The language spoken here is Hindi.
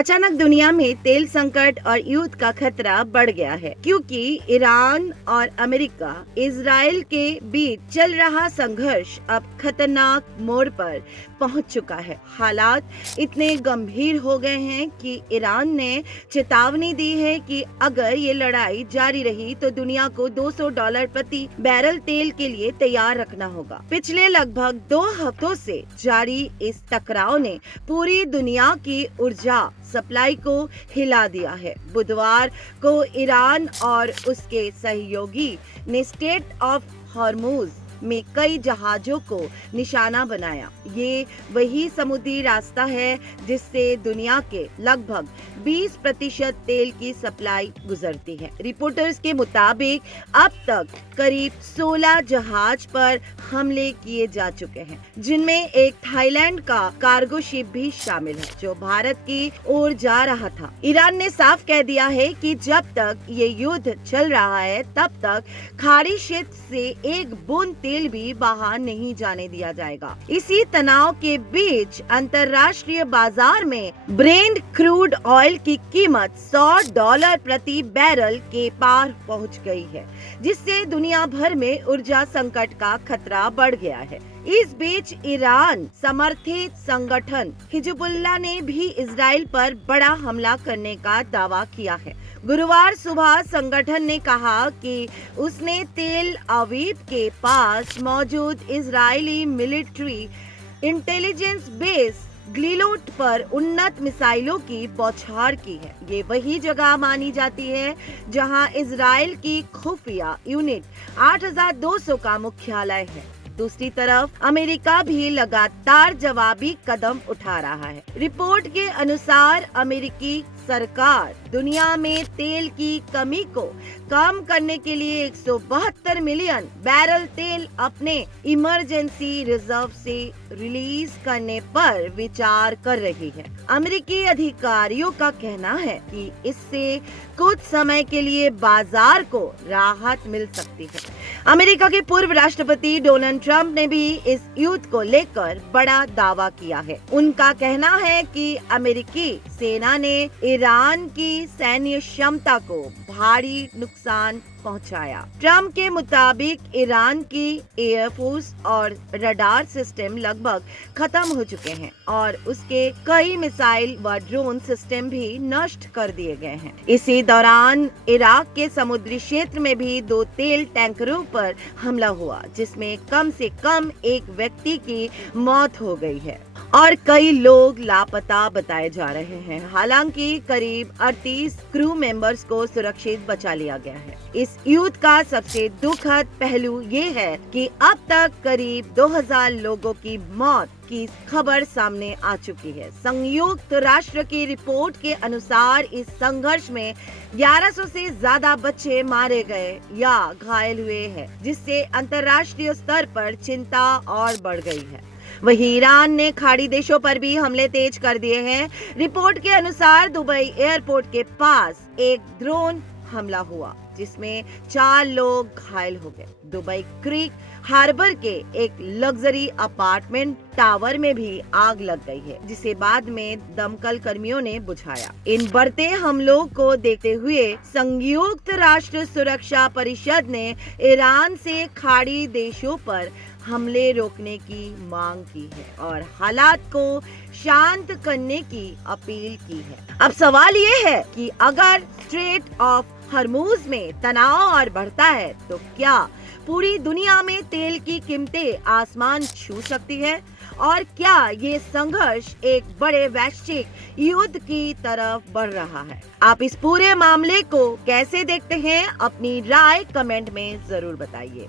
अचानक दुनिया में तेल संकट और युद्ध का खतरा बढ़ गया है क्योंकि ईरान और अमेरिका इजराइल के बीच चल रहा संघर्ष अब खतरनाक मोड़ पर पहुंच चुका है। हालात इतने गंभीर हो गए हैं कि ईरान ने चेतावनी दी है कि अगर ये लड़ाई जारी रही तो दुनिया को $200 प्रति बैरल तेल के लिए तैयार रखना होगा। पिछले लगभग 2 हफ्तों से जारी इस टकराव ने पूरी दुनिया की ऊर्जा सप्लाई को हिला दिया है। बुधवार को ईरान और उसके सहयोगी ने स्ट्रेट ऑफ हॉर्मुज में कई जहाजों को निशाना बनाया। ये वही समुद्री रास्ता है जिससे दुनिया के लगभग 20% तेल की सप्लाई गुजरती है। रिपोर्टर्स के मुताबिक अब तक करीब 16 जहाज पर हमले किए जा चुके हैं, जिनमें एक थाईलैंड का कार्गो शिप भी शामिल है जो भारत की ओर जा रहा था। ईरान ने साफ कह दिया है कि जब तक ये युद्ध चल रहा है तब तक खाड़ी क्षेत्र से एक बूंद तेल भी बाहर नहीं जाने दिया जाएगा। इसी तनाव के बीच अंतर्राष्ट्रीय बाजार में ब्रेंट क्रूड ऑयल की कीमत $100 प्रति बैरल के पार पहुंच गई है, जिससे दुनिया भर में ऊर्जा संकट का खतरा बढ़ गया है। इस बीच ईरान समर्थित संगठन हिजबुल्लाह ने भी इजराइल पर बड़ा हमला करने का दावा किया है। गुरुवार सुबह संगठन ने कहा कि उसने तेल अवीव के पास मौजूद इजरायली मिलिट्री इंटेलिजेंस बेस ग्लिलोट पर उन्नत मिसाइलों की बौछार की है। ये वही जगह मानी जाती है जहां इजराइल की खुफिया यूनिट 8200 का मुख्यालय है। दूसरी तरफ अमेरिका भी लगातार जवाबी कदम उठा रहा है। रिपोर्ट के अनुसार अमेरिकी सरकार दुनिया में तेल की कमी को कम करने के लिए 172 मिलियन बैरल तेल अपने इमरजेंसी रिजर्व से रिलीज करने पर विचार कर रही है। अमेरिकी अधिकारियों का कहना है कि इससे कुछ समय के लिए बाजार को राहत मिल सकती है। अमेरिका के पूर्व राष्ट्रपति डोनाल्ड ट्रंप ने भी इस युद्ध को लेकर बड़ा दावा किया है। उनका कहना है कि अमेरिकी सेना ने ईरान की सैन्य क्षमता को भारी नुकसान पहुंचाया। ट्रंप के मुताबिक ईरान की एयरफोर्स और रडार सिस्टम लगभग खत्म हो चुके हैं और उसके कई मिसाइल व ड्रोन सिस्टम भी नष्ट कर दिए गए हैं। इसी दौरान इराक के समुद्री क्षेत्र में भी 2 तेल टैंकरों पर हमला हुआ, जिसमें कम से कम एक व्यक्ति की मौत हो गई है और कई लोग लापता बताए जा रहे हैं। हालांकि करीब 38 क्रू मेंबर्स को सुरक्षित बचा लिया गया है। इस युद्ध का सबसे दुखद पहलू ये है कि अब तक करीब 2000 लोगों की मौत की खबर सामने आ चुकी है। संयुक्त राष्ट्र की रिपोर्ट के अनुसार इस संघर्ष में 1100 से ज्यादा बच्चे मारे गए या घायल हुए हैं, जिससे अंतर्राष्ट्रीय स्तर पर चिंता और बढ़ गई है। वहीं ईरान ने खाड़ी देशों पर भी हमले तेज कर दिए हैं। रिपोर्ट के अनुसार दुबई एयरपोर्ट के पास एक ड्रोन हमला हुआ, जिसमें 4 लोग घायल हो गए। दुबई क्रीक हार्बर के एक लग्जरी अपार्टमेंट टावर में भी आग लग गई है, जिसे बाद में दमकल कर्मियों ने बुझाया। इन बढ़ते हमलों को देखते हुए संयुक्त राष्ट्र सुरक्षा परिषद ने ईरान से खाड़ी देशों पर हमले रोकने की मांग की है और हालात को शांत करने की अपील की है। अब सवाल ये है कि अगर स्ट्रेट ऑफ हॉर्मुज में तनाव और बढ़ता है तो क्या पूरी दुनिया में तेल की कीमतें आसमान छू सकती है और क्या ये संघर्ष एक बड़े वैश्विक युद्ध की तरफ बढ़ रहा है? आप इस पूरे मामले को कैसे देखते हैं? अपनी राय कमेंट में जरूर बताइए।